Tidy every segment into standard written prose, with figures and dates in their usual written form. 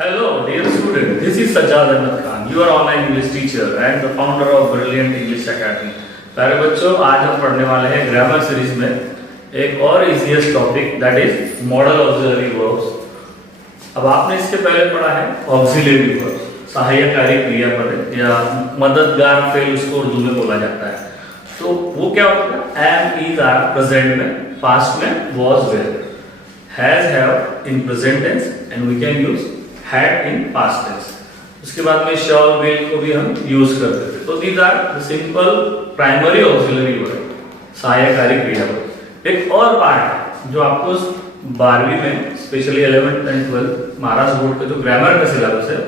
Hello, dear student. This is Sajjad Ahmed Khan, your online English teacher and the founder of Brilliant English Academy. प्यारे बच्चों, आज हम पढ़ने वाले हैं ग्रामर सीरीज में एक और easiest topic that is model auxiliary verbs. अब आपने इसके पहले पढ़ा है ऑक्सिलरी वर्ब्स, सहायकारी क्रियापद या मददगार फेल उसको उर्दू में बोला जाता है। तो वो क्या होता है? एम, इज, आर प्रेजेंट में, पास्ट में was, were, has, have in present tense and we can use had in past tense। उसके बाद में shall, will को भी हम यूज करते थे। तो these are the simple primary auxiliary verb, सहायकारी क्रियापद। एक और पार्ट है जो आपको 12वीं में specially 11th and 12th Maharashtra board का जो ग्रामर का सिलेबस है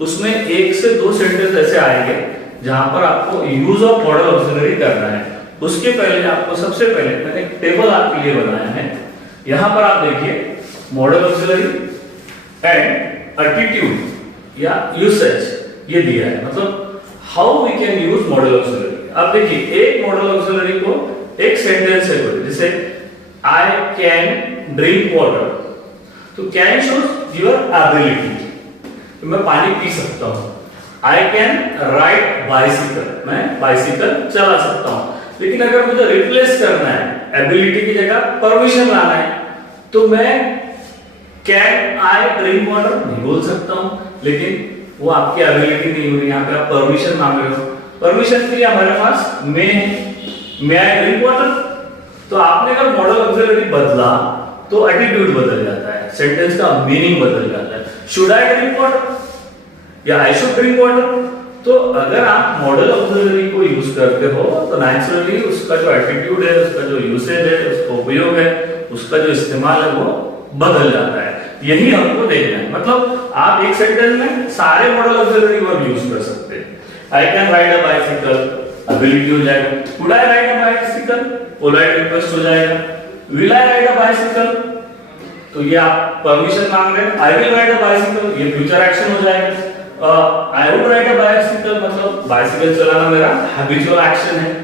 उसमें 1 से 2 सेंटेंस ऐसे आएंगे जहां पर आपको यूज ऑफ मॉडल ऑक्सिलरी करना है। उसके पहले आपको सबसे पहले मैंने एक टेबल आपके लिए बनाया है। यहां पर आप देखिए मॉडल ऑक्सिलरी एंड एटीट्यूड या यूसेज ये दिया है, मतलब how we can use modal auxiliary. अब देखिए एक मॉडल ऑक्सिलरी को एक सेंटेंस है, जैसे आई कैन ड्रिंक वाटर, तो कैन शोज योर एबिलिटी, तो मैं पानी पी सकता हूं। आई कैन राइड बाइसिकल, मैं बाइसिकल चला सकता हूं। लेकिन अगर मुझे रिप्लेस करना है, एबिलिटी की जगह परमिशन लाना है, तो मैं कैन आई ड्रिंक वाटर नहीं बोल सकता हूं, लेकिन वो आपकी एबिलिटी नहीं हो रही, यहाँ पे आप परमिशन मांग रहे हो। परमिशन के लिए हमारे पास मे आई ड्रिंक वाटर। तो आपने अगर मॉडल ऑक्सिलरी बदला तो एटीट्यूड बदल जाता है, सेंटेंस का मीनिंग बदल जाता है। शुड आई ड्रिंक वाटर या आई शुड ड्रिंक वाटर। तो अगर आप मॉडल ऑक्सिलरी को यूज करते हो तो नेचुरली उसका जो एटीट्यूड है, उसका जो यूसेज है, उसका उपयोग है, उसका जो इस्तेमाल है वो बदल जाता है। यही हमको देखना है। मतलब आप एक सेंटेंस में सारे मॉडल ऑक्सिलरी वर्ब यूज कर सकते हैं। I can ride a bicycle, ability हो जाएगा। Could I ride a bicycle, polite request हो जाएगा। Will I ride a bicycle, तो ये आप परमिशन मांग रहे हैं। I will ride a bicycle, ये फ्यूचर एक्शन हो जाएगा। I would ride a bicycle, मतलब बाइसिकल चलाना मेरा हैबिचुअल एक्शन है।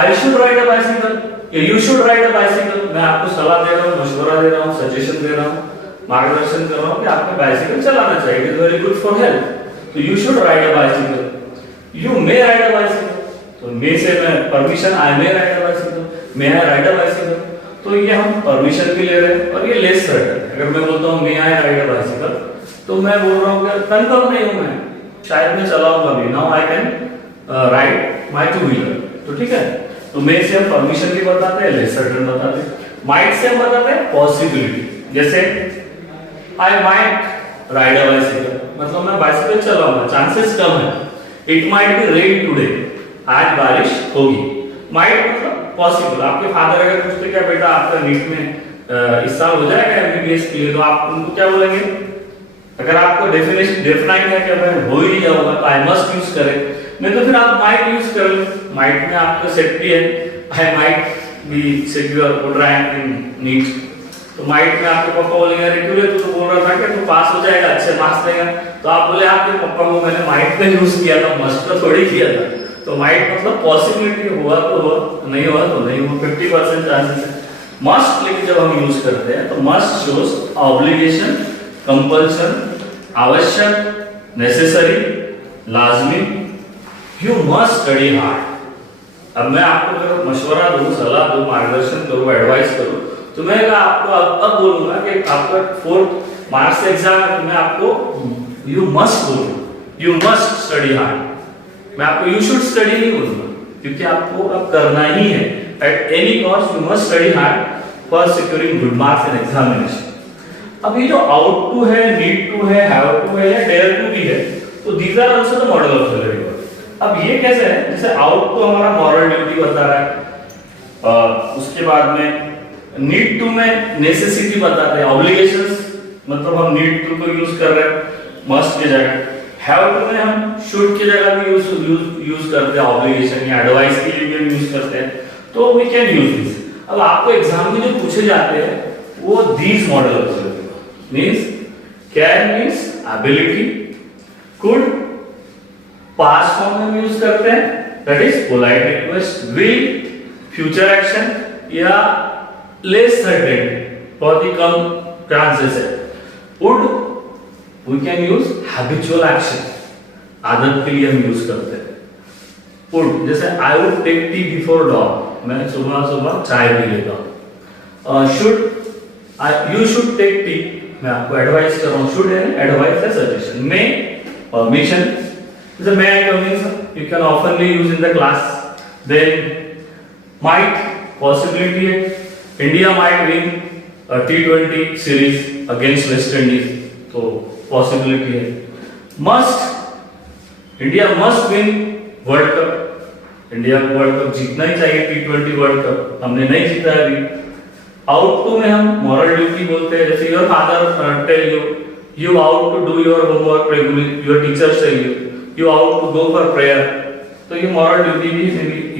I should ride a bicycle, you should ride a bicycle, मैं आपको सलाह दे रहा हूं, मशवरा दे रहा हूं, सजेशन दे रहा हूं, मार्गदर्शन कर रहा हूं कि आपको बाइसिकल चलाना चाहिए, it is very good for health. तो you should ride a bicycle. You may ride a bicycle, तो मे से मैं permission, I may ride a bicycle, may I ride a bicycle, तो ये हम परमिशन भी ले रहे हैं और ये लेस सर्टेन। अगर मैं बोलता हूं मे आई राइड अ बाइसिकल, तो मैं बोल रहा हूं कि कंफर्म नहीं हूं, मैं शायद मैं चलाऊंगा भी। Now I can ride my two wheeler, तो ठीक है। तो मे से हम परमिशन भी बताते हैं, लेस सर्टेन बताते हैं। माइट से हम बताते हैं पॉसिबिलिटी, जैसे I might ride a bicycle, मतलब मैं बाइसिकल चलाऊंगा, चांसेस कम है। It might be rain today, आज बारिश होगी। माइट मतलब पॉसिबल। आपके फादर अगर पूछते क्या बेटा आपका नीट में इस साल हो जाएगा एमबीबीएस के लिए, तो आप उनको क्या बोलेंगे? अगर आपको डेफिनेशन डेफिनाइट है कि मैं हो ही नहीं जाऊंगा तो आई मस्ट यूज करें, नहीं तो फिर आप माइट यूज कर लो। माइट में आपका सेफ्टी है, I might be secure good rank in NEET. तो माइट में आपके पापा बोलेंगे अरे क्यों रे तू तो बोल रहा था कि तू पास हो जाएगा, अच्छे मार्क्स लेगा, तो आप बोले आपके पापा को मैंने माइट पे यूज किया था, मस्ट तो थोड़ी किया था। तो माइट मतलब पॉसिबिलिटी, हुआ तो हुआ, नहीं हुआ तो नहीं हुआ, 50% चांसेस है। मस्ट लेकिन जब हम यूज करते हैं तो मस्ट शोज ऑब्लिगेशन, कंपल्सन, आवश्यक, नेसेसरी, लाजमी। You must study hard. अब मैं आपको अगर मशवरा दूं, सलाह दूं, मार्गदर्शन करूं, एडवाइस करूं, तो मैं आपको अब बोलूंगा कि आपका 4th मार्क्स एग्जाम है, तो मैं आपको यू मस्ट बोलूंगा, यू मस्ट स्टडी हार्ड। मैं आपको यू शुड स्टडी नहीं बोलूंगा, क्योंकि आपको अब करना ही है। At any cost you must study hard for securing good marks in examination. अब ये जो आउट टू है, नीड टू है, हैव टू है या डेयर टू भी है, तो these are also the modal auxiliary verb. अब ये कैसे है? जैसे आउट टू हमारा मॉरल ड्यूटी बता रहा है, उसके बाद में नीड टू में नेसेसिटी बताते हैं, ऑब्लिगेशंस, मतलब हम नीड टू को यूज कर रहे हैं मस्ट की जगह। हैव टू में हम शुड की जगह भी यूज करते हैं, ऑब्लिगेशन या एडवाइस के लिए भी यूज करते हैं, तो वी कैन यूज दिस। अब आपको एग्जाम में जो पूछे जाते हैं वो these modal auxiliary means can means ability, could past form में यूज करते हैं that is polite request, will future action या लेस सर्टेन, बहुत ही कम चांसेस है। Would we can use habitual action, आदत के लिए हम यूज करते हैं। वुड, जैसे I would take tea before dog, मैं सुबह सुबह चाय पी लेता हूँ। Should, you should take tea, मैं आपको एडवाइस कर रहा हूँ। शुड है एडवाइस है सजेशन। मे, परमिशन, जैसे may I come in sir, you can oftenly use in the class. Then might, possibility है, India might win T20 series against West Indies, तो पॉसिबिलिटी है। Must, India must win World Cup, India को World Cup जीतना ही चाहिए, T20 world cup, हमने नहीं जीता है अभी। आउट टू में हम मॉरल ड्यूटी बोलते हैं, जैसे your father tell you, you ought to do your homework regularly, your teacher tell you, you ought to go for prayer, तो ये मॉरल ड्यूटी भी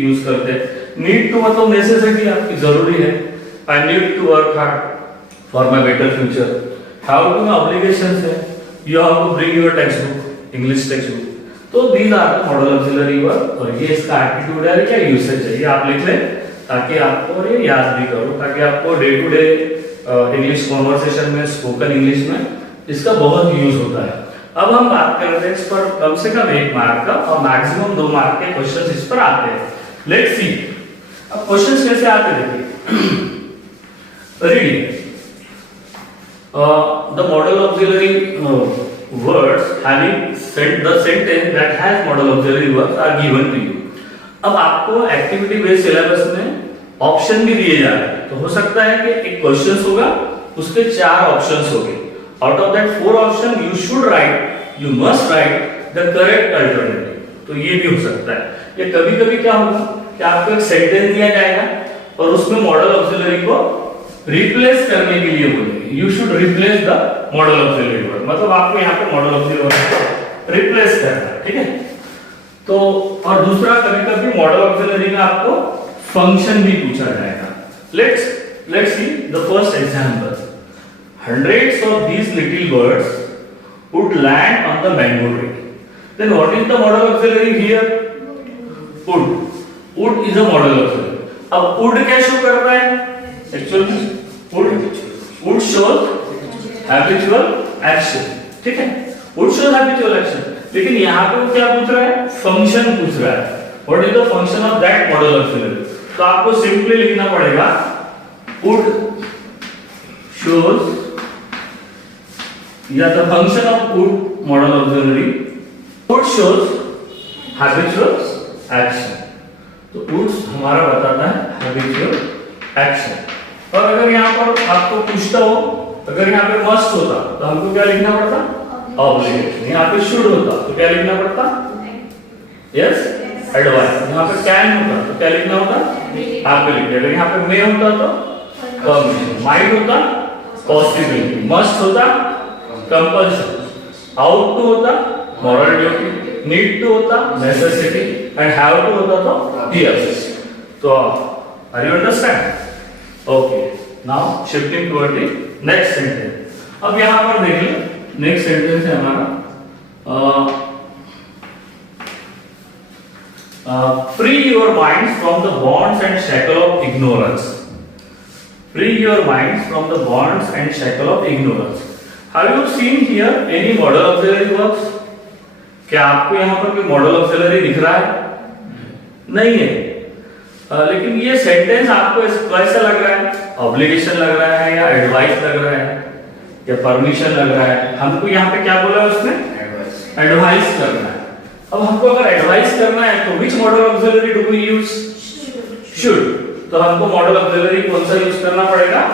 यूज करते हैं। नीड टू मतलब नेसेसिटी, आपकी जरूरी है, I need to work hard for my better future. How to में ऑब्लिगेशंस है, you have to bring your text book, English text book, तो these are the modal auxiliary verb, और ये इसका एप्टीट्यूड है क्या यूसेज है, ये आप लिख लें ताकि आपको, और ये याद भी करो ताकि आपको day to day English conversation में, स्पोकन इंग्लिश में इसका बहुत यूज होता है। अब हम बात कर रहे हैं इस पर कम से कम 1 मार्क का और मैक्सिमम 2 मार्क के क्वेश्चंस इस पर आते हैं। लेट्स सी, अब क्वेश्चंस कैसे आते हैं देखिए। Reading, the model auxiliary words having the sentence that has model auxiliary verbs are given to you। अब आपको एक्टिविटी बेस्ड सिलेबस में ऑप्शन भी दिए जा रहे हैं, तो हो सकता है कि एक क्वेश्चन होगा, उसके 4 ऑप्शंस होंगे। Out of that 4 option you should write, you must write the correct alternative, तो ये भी हो सकता है। या कभी कभी क्या होगा कि आपको एक सेंटेंस दिया जाएगा और उसमें मॉडल ऑक्सिलरी को रिप्लेस करने के लिए बोलेंगे, you should replace the modal auxiliary verb, मतलब आपको यहाँ पे मॉडल ऑक्सिलरी वर्ब को रिप्लेस करना है, ठीक है। तो और दूसरा, कभी कभी मॉडल ऑक्सिलरी में आपको फंक्शन भी पूछा जाएगा। Let's see the first example. Hundreds of these little birds would land on the mango tree. Then what is the model auxiliary here? Would. Would is a model auxiliary. अब would क्या show कर रहा है? Actually would shows habitual action, ठीक है? Would shows habitual action. लेकिन यहाँ पे वो क्या पूछ रहा है? फंक्शन पूछ रहा है। What is the function of that model auxiliary? तो आपको सिंपली लिखना पड़ेगा would shows या the function of would model auxiliary, would shows habitual action, तो would हमारा बताता है habitual action। और अगर यहाँ पर आपको पूछता हो, अगर यहाँ पे must होता तो हमको क्या लिखना पड़ता? obligation। यहाँ पे should होता तो क्या लिखना पड़ता? yes, advice। यहाँ पे can होता तो क्या लिखना होता? ability। अगर यहाँ पे may होता तो permission, might होता possibility, must होता कंपल्शन, आउट टू होता मॉरल ड्यूटी, नीड टू होता नेसेसिटी, एंड हैव टू होता तो यस। तो are you understand? Okay, now shifting toward the next sentence. अब यहां पर देखिए, नेक्स्ट सेंटेंस है हमारा free your mind from the bonds and shackle of ignorance. Free your mind from the bonds and shackle of ignorance. Have you seen here any model auxiliary verbs? क्या आपको यहाँ पर कोई model auxiliary दिख रहा है? नहीं है। लेकिन ये सेंटेंस आपको कैसा लग रहा है? ऑब्लिगेशन लग रहा है या एडवाइस लग रहा है या परमिशन लग रहा है? हमको यहाँ पे क्या बोला है उसने? एडवाइस करना है। अब हमको अगर एडवाइस करना है तो which model auxiliary do we use? Should। तो हमको model auxiliary कौन सा यूज करना पड़ेगा?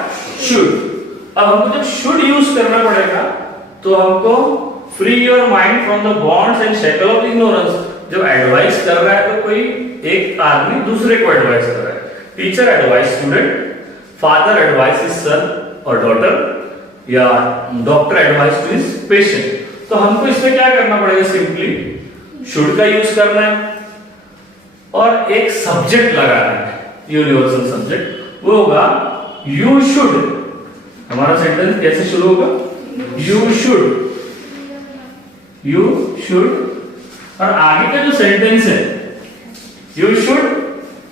Should। अब हमको जब should यूज करना पड़ेगा तो हमको free your mind from the bonds and shackle of ignorance. जब एडवाइस कर रहा है तो कोई एक आदमी दूसरे को एडवाइस कर रहा है। Teacher advice student, father advice his son और डॉटर, या doctor advice to his patient. तो हमको इसमें क्या करना पड़ेगा? सिंपली शुड का यूज करना है और एक सब्जेक्ट लगाना है, यूनिवर्सल सब्जेक्ट, वो होगा यू शुड। हमारा सेंटेंस कैसे शुरू होगा? यू शुड, यू शुड, और आगे का जो सेंटेंस है, you should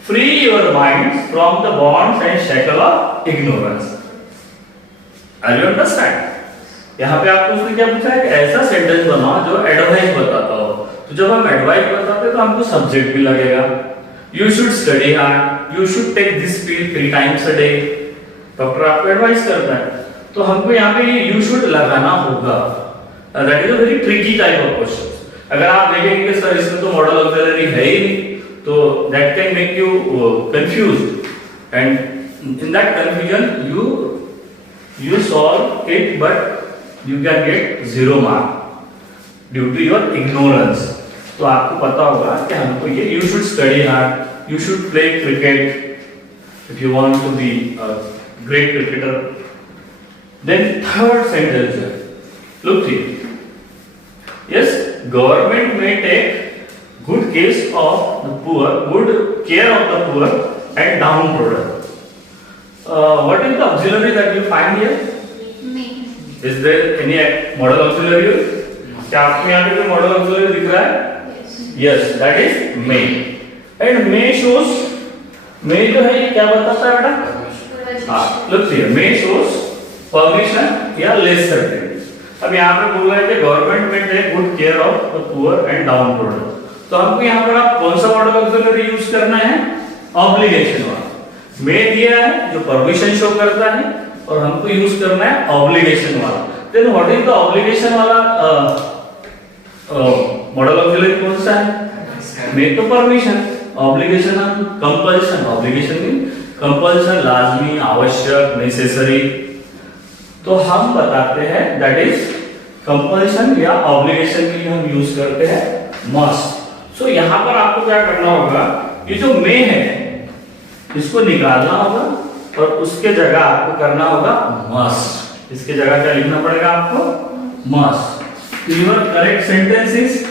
free your mind from the bonds and shackle of ignorance. Are you understand? यहाँ पे आपको उसने क्या पूछा है कि ऐसा सेंटेंस बनाओ जो एडवाइस बताता हो। तो जब हम एडवाइस बताते हैं तो हमको सब्जेक्ट भी लगेगा। You should study hard, you should take this pill 3 times a day. Doctor आपको एडवाइस करता है तो हमको यहाँ पे यू शुड लगाना होगा। That is a very tricky type of question. अगर आप देखेंगे कि सर इसमें तो मॉडल ऑक्सिलरी है ही नहीं, तो that can make you confused and in that confusion you solve it but you can get 0 mark due to your ignorance। तो आपको पता होगा कि हमको ये you should study hard, you should play cricket if you want to be a great cricketer। Then third sentence है, look here, yes, government may take good case of the poor, good care of the poor and downtrodden। What is the auxiliary that you find here? May। Is there any model auxiliary? क्या आपको यहाँ पे कोई model auxiliary दिख रहा है? Yes, that is may। And may shows, may जो है ये क्या बताता है बेटा? हाँ, look here, may shows permission या less certainty। अब यहाँ पे बोल रहा है कि गवर्नमेंट में take good care of the poor and downtrodden. तो हमको यहाँ पर आप कौन सा मॉडल ऑक्सिलरी यूज करना है? ऑब्लिगेशन वाला। में दिया है जो परमिशन शो करता है और हमको यूज करना है ऑब्लिगेशन वाला। Then what is the obligation वाला मॉडल ऑक्सिलरी कौन सा है? में तो permission, obligation compulsion. Obligation mean compulsion, लाजमी, आवश्यक, नेसेसरी। तो हम बताते हैं दैट इज कंपल्शन या ऑब्लिगेशन के लिए हम यूज करते हैं मस्ट। सो यहां पर आपको क्या करना होगा, ये जो में है इसको निकालना होगा और उसके जगह आपको करना होगा मस्ट। इसके जगह क्या लिखना पड़ेगा आपको? Must. Your correct sentence is,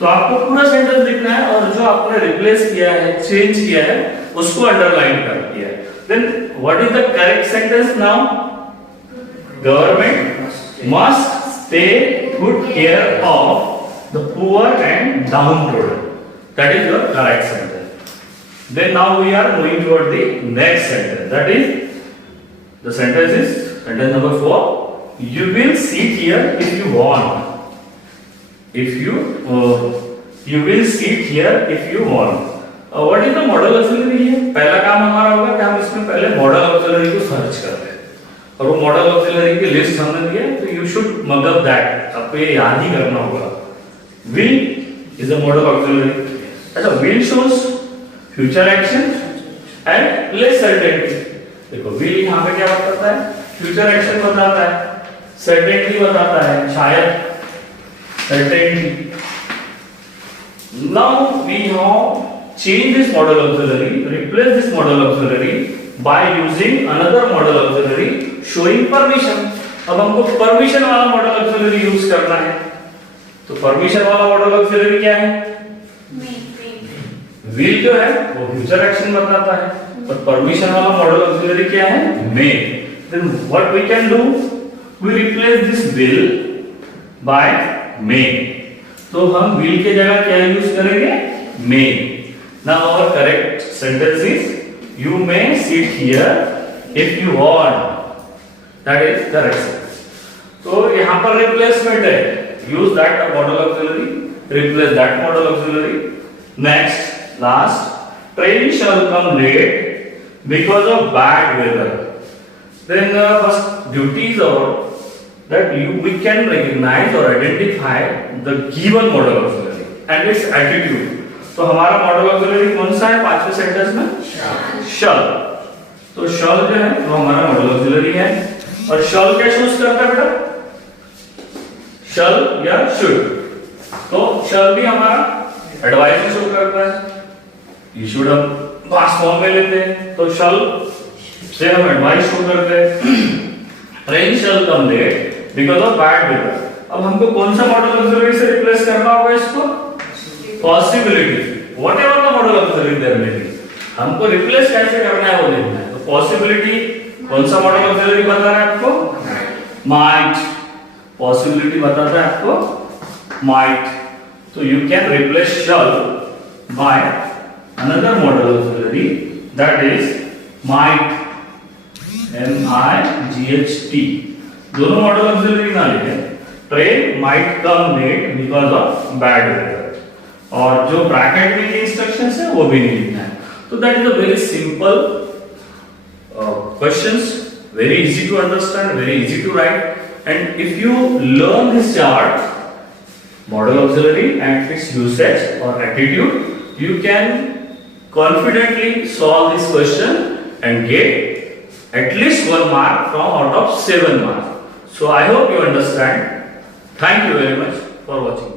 तो आपको पूरा सेंटेंस लिखना है और जो आपने रिप्लेस किया है, चेंज किया है, उसको अंडरलाइन कर दिया है। Then what is the correct sentence now? Government must take good care of the poor and downtrodden. That is your correct sentence. Then now we are moving toward the next sentence. That is, the sentence is sentence number 4. You will sit here if you want. If you will sit here if you want. What is the model auxiliary here? पहला काम हमारा होगा कि हम इसमें पहले model auxiliary को search करते हैं और वो model auxiliary की लिस्ट हमने दी है, तो you should mug up that। आपको ये याद ही करना होगा। Will is a model auxiliary। अच्छा, will shows future action and less certainty. देखो विल यहाँ पे क्या बताता है? फ्यूचर एक्शन बताता है, सर्टेनिटी बताता है, शायद, certainty. Now we have change this modal auxiliary, replace this modal auxiliary by using another modal auxiliary showing permission. अब हमको परमिशन वाला मॉडल ऑक्सिलरी यूज करना है। तो परमिशन वाला मॉडल ऑक्सिलरी क्या है? विल जो है वो फ्यूचर एक्शन बताता है और परमिशन वाला मॉडल ऑक्सिलरी क्या है? May. Then what we can do, we replace this will by may. तो हम विल के जगह क्या यूज करेंगे? May. Now our correct sentence is you may sit here if you want. That is correct sentence. तो यहां पर replacement है, use that modal auxiliary, replace that modal auxiliary. Next, last, train shall come late because of bad weather। Then first duty is our that we can recognize or identify the given model auxiliary and its attitude। तो हमारा model auxiliary कौन सा है पांचवें sentence में? shall। तो shall जो है वो हमारा मॉडल ऑक्सिलरी है और shall क्या चूज करता है बेटा? shall या should। तो shall भी हमारा एडवाइस शो करता है। You should हम पास फॉर्म में लेते हैं तो shall से हम एडवाइस शो करते हैं। Rain shall come late because of bad weather। अब हमको कौन सा मॉडल ऑक्सिलरी से रिप्लेस करना होगा इसको? Possibility. Whatever the model auxiliary there may be, हमको रिप्लेस कैसे करना है वो देखना है। तो पॉसिबिलिटी कौन सा मॉडल ऑक्सिलरी बता रहा है आपको? might। पॉसिबिलिटी बताता है आपको might। तो you can replace shall by another model auxiliary, that is might, M-I-G-H-T। दोनों मॉडल ऑक्सिलरी ना लिखें, train might come late because of bad weather, और जो ब्रैकेट में ये इंस्ट्रक्शंस है वो भी नहीं लिखना है। तो that is a very simple questions, very easy to understand, very easy to write, and if you learn this chart, model auxiliary and its usage or attitude, you can confidently solve this question and get at least 1 mark from out of 7 marks. So I hope you understand. Thank you very much for watching.